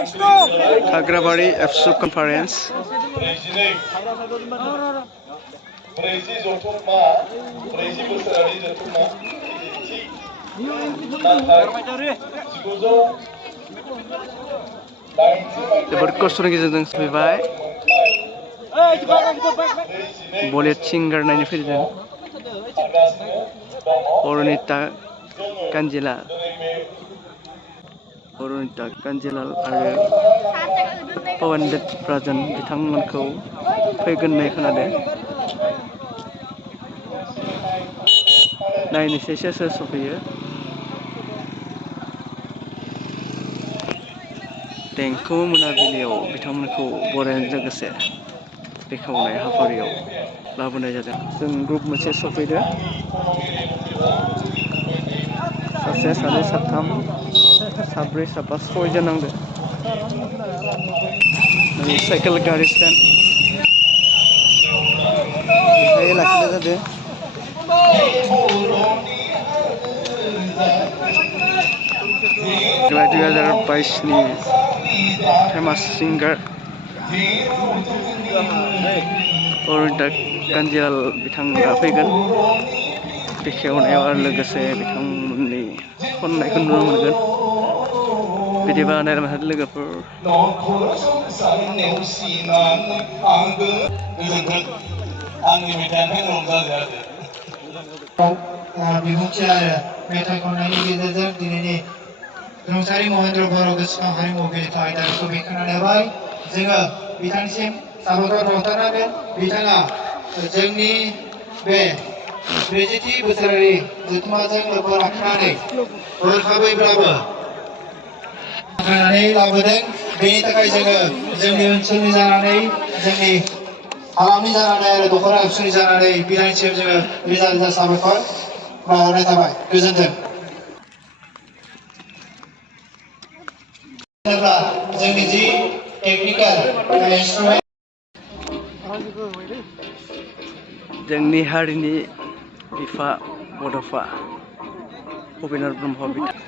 Kagrabari Efsu Conference. जोबोद खस्थ'नि गेजेरजों सफैबाय बलिउड सिंगार नायनो फैदों अरुणिता कान्जिलाल आरो पवनदेव राजन बिथांमोनखौ फैगोन होननाय खोनादों नायनोसै सोर सोर सफैयो देंखो मोनाबिलियाव बिथांमोनखौ बरायनायजों लोगोसे बेखेवनाय हाबाफारियाव लाबोनाय जादों जों ग्रुप मोनसे सफैदों सासे सानै साथाम साब्रै साबा सयजन नांदों साइकेल गारि स्टेन्ड बेहाय लाखिनाय जादों 2022 फेमास सिंगार अरुणिता कान्जिलाल बिथाङा फैगोन बेखेवनायाव आरो लोगोसे बिथांमोननि खननायखौ नुनो मोनगोन बिदिबा नायनो लोगोफोर बिबुंथि आरो मेथाइ खननायनि गेजेरजों दिनैनि रुंसारि महेन्द्र बर' गोसोखां हारिमु बिलिफां आयदाखौ बेखेवनानै होबाय जोङो बिथांनिसिम साबायखर बावहरनांगोन बिथाङा जोंनि बे 40थि बोसोरारि जथुम्माजों लोब्बा लाखिनानै हरखाबैब्लाबो जागायनानै लाबोदों बेनि थाखाय जोङो जोंनि ओनसोलनि जानानै जोंनि हालामनि जानानै आरो दख'रा ओनसोलनि जानानै बिथांनिसिम जोङो रोजा रोजा साबायखर बावहरनाय थाबाय गोजोन्थों जोंनि जि टेक्निकेल इन्स्ट्रुमेन्ट जोंनि हारिनि बिफा बड'फा भुपेन्द्र ब्रह्म बिथां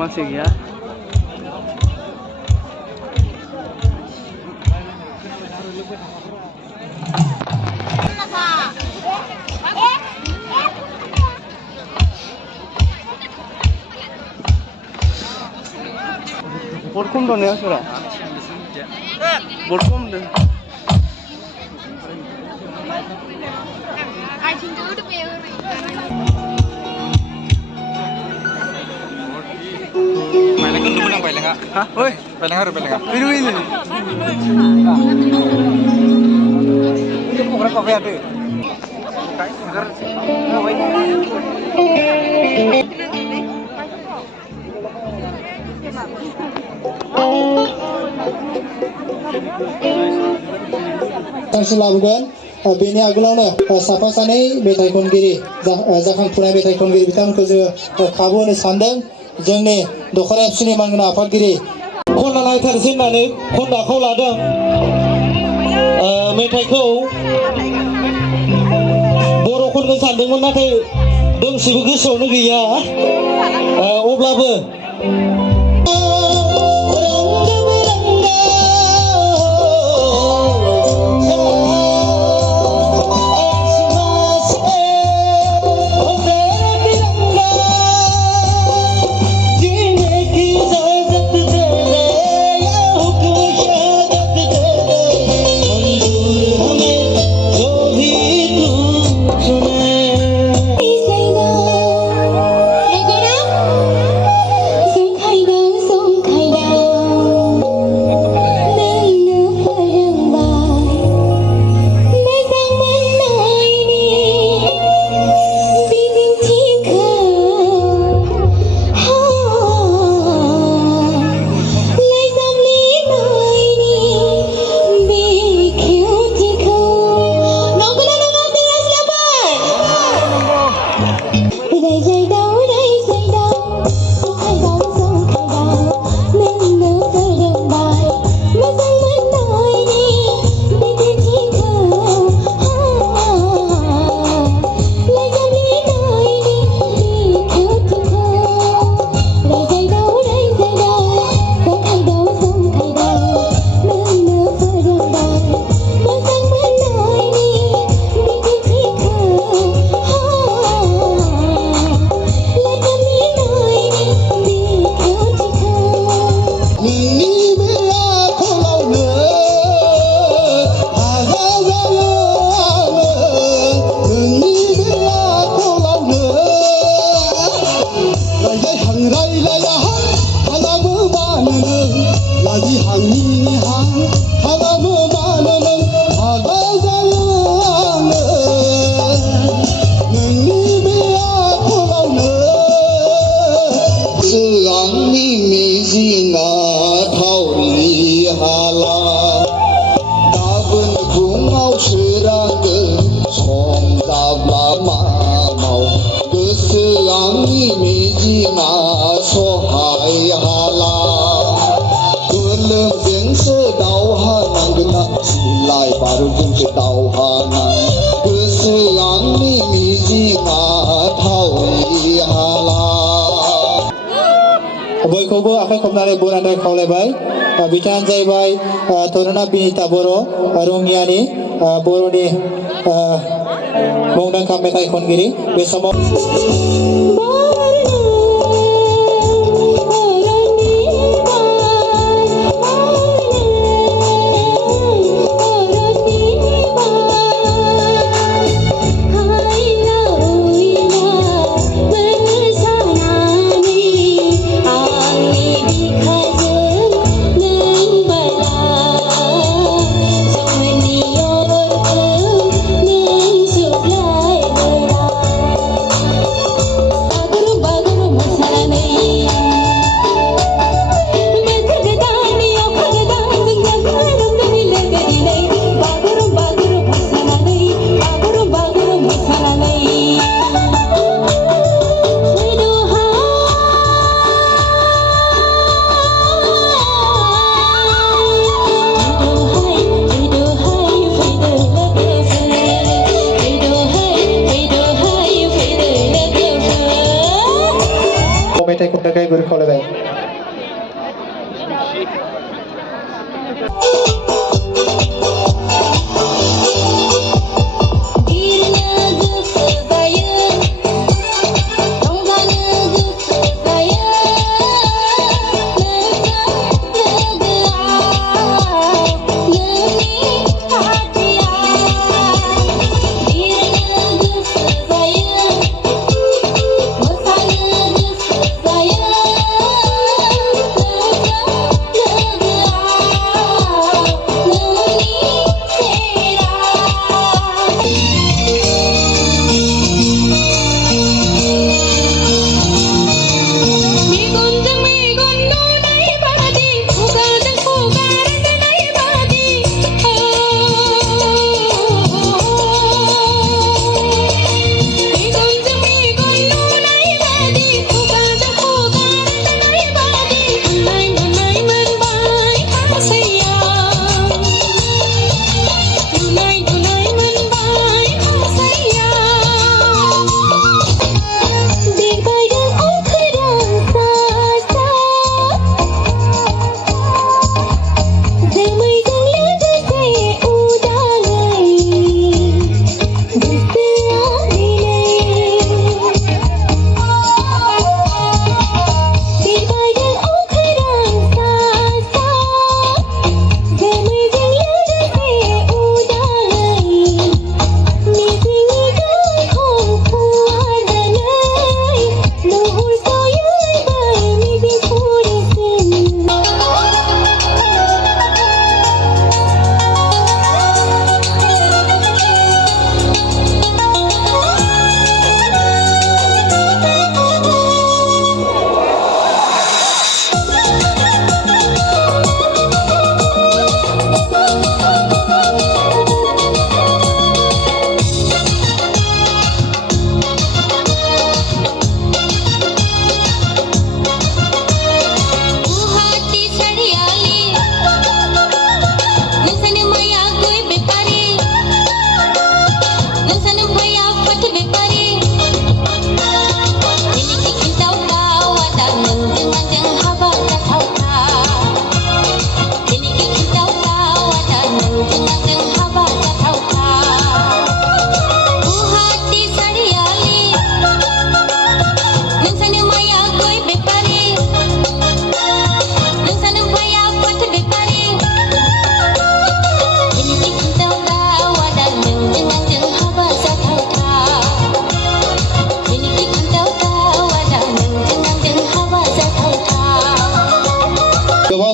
masih ya Borkum dong ya surah Borkum dong hah? Woi, pelengar. Ini. Ini kok kopi ada. लाबोगोन बेनि आगोलावनो साफा सानै मेथाइ खनगिरि जाखांफुनाय मेथाइ खनगिरि बिथांमोनखौ जोङो खाबु होनो सानदों जोंनि दख'रा एबसुनि मानगोनां आफादगिरि खनना नायथारसै होननानै खननाखौ लादों मेथाइखौ बर' खननो सानदोंमोन नाथाय दोंसेबो गोसोआवनो गैया अब्लाबो Hãy subscribe बिथांखौबो आखाइ खबनानै बरायनाय खावलायबाय बिथाङानो जाहैबाय तरुना बिनिता बर' रङियानि बर'नि मुंदांखा मेथाइ खनगिरि बे समाव मेथाइ खननो थाखाय गुरै खावलायबाय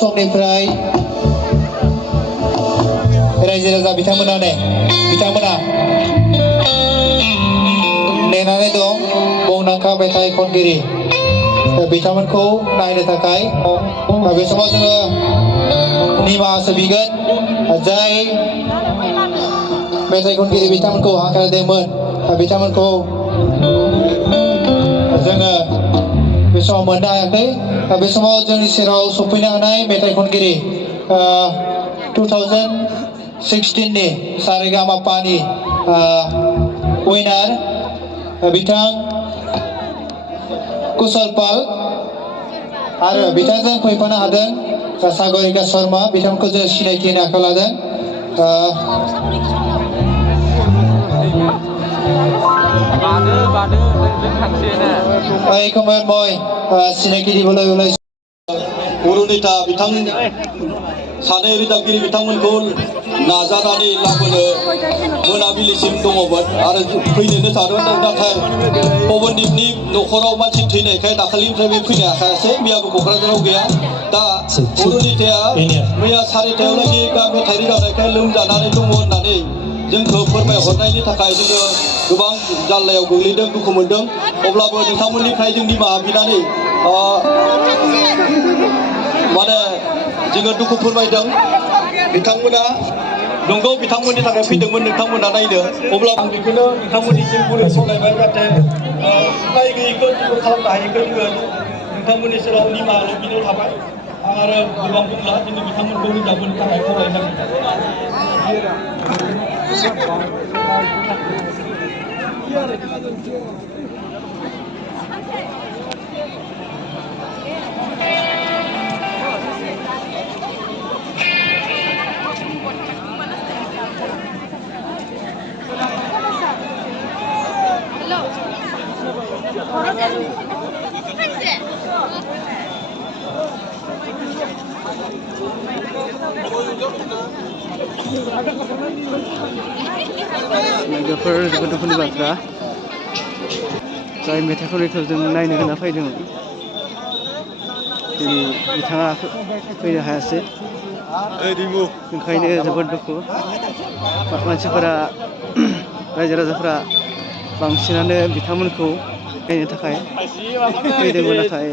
समनिफ्राय रायजो राजा बिथांमोना नेनानै दं मुंदांखा मेथाइ खनगिरि बिथांमोनखौ नायनो थाखाय बे समाव जोङो निमाहासो बिगोन जाय मेथाइ खनगिरि बिथांमोनखौ हांख्रायदोंमोन बिथांमोनखौ जोङो बे समाव मोननो हायाखै बे समाव जोंनि सेराव सफैनो हानाय मेथाइ खनगिरि 2016 नि सारेगामापानि विनार बिथां कुशल पाल आरो बिथांजों फैफानो हादों सागरिका शर्मा बिथांखौ जों सिनायथि होनो आखायाव लादों এইসময়ত মই চিনাকি দিবলৈ ওলাইছোঁ अरुणिता बिथां सानै रोजाबगिरि बिथांमोनखौ नाजानानै लाबोनो मोनाबिलिसिम दङमोन आरो फैनोनो थादोंमोन नाथाय पबनदीपनि न'खराव मानसि थैनायखाय दाखालिनिफ्राय बे फैनो हायासै मैयाबो क'क्राझाराव गैया दा अरुणिताया मैया 4:30 मेथाइ रोजाबनायखाय लोमजानानै दङ होननानै जोंखौ फोरमायहरनायनि थाखाय जोङो गोबां जाल्लायाव गोग्लैदों दुखु मोनदों अब्लाबो नोंथांमोननिफ्राय जों निमाहा बिनानै माने जोङो दुखु फोरमायदों बिथांमोना नंगौ बिथांमोननि थाखाय फैदोंमोन नोंथांमोना नायनो अब्ला आं बेखौनो नोंथांमोननिसिम गुरै खावलायबाय जाहाथे उपाय गैयैखौ जेबो खालामनो हायैखौ जोङो नोंथांमोननि सेराव निमाहा बिनो थाबाय आं आरो गोबां बुंला जोङो बिथांमोनखौ रोजाबनो थाखाय खावलायनांगोन लोगोफोर जोबोद दुखुनि बाथ्रा जाय मेथाइ खनगिरिखौ जों नायनो होना फैदोंमोन दिनै बिथाङा फैनो हायासै ओंखायनो जोबोद दुखु मानसिफोरा रायजो राजाफोरा बांसिनानो बिथांमोनखौ नायनो थाखाय फैदोंमोन नाथाय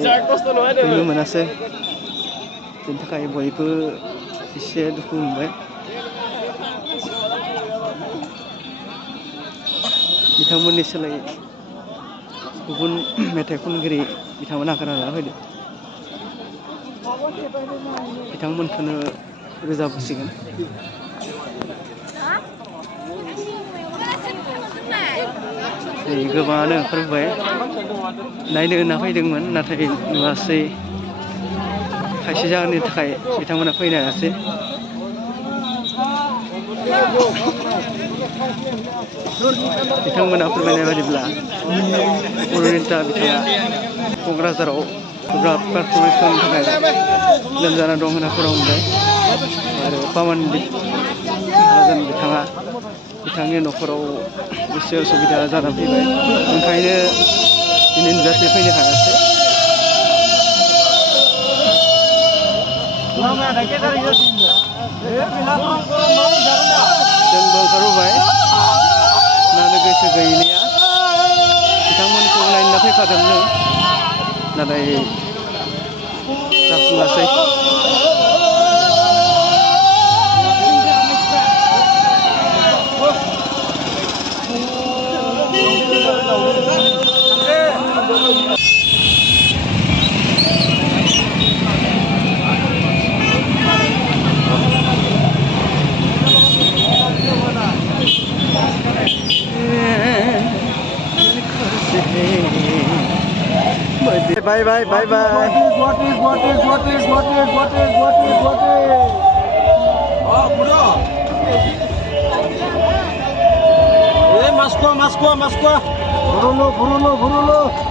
नुनो मोनासै बेनि थाखाय बयबो एसे दुखु मोनबाय बिथांमोननि सोलायै गुबुन मेथाइ खनगिरि बिथांमोना नागारना लाना फैदों बिथांमोनखौनो रोजाबहोसिगोन गोबाङानो ओंखारबोबाय नायनो होनना फैदोंमोन नाथाय नुवासै खायसे जाहोननि थाखाय बिथांमोना फैनो हायासै बिथांमोना फोरमायनाय बादिब्ला अरुणिता बिथाङा क'क्राझाराव गोब्राब पारफरमेन्स खालामनो थाखाय लोमजाना दं होनना खौरां मोनबाय आरो पबनदीप महाजन बिथाङा बिथांनि न'खराव एसे उसुबिदा जाना फैबाय ओंखायनो दिनै नुजाथि फैनो हायासै जोंबो ओंखारबोबाय नायनो गोसो गैयैनिया बिथांमोनखौ नायनो फैखादोंमोन नाथाय जाफुङासै Bye bye bye bye. What is? Oh, bro. Hey, Moskva. Bruno.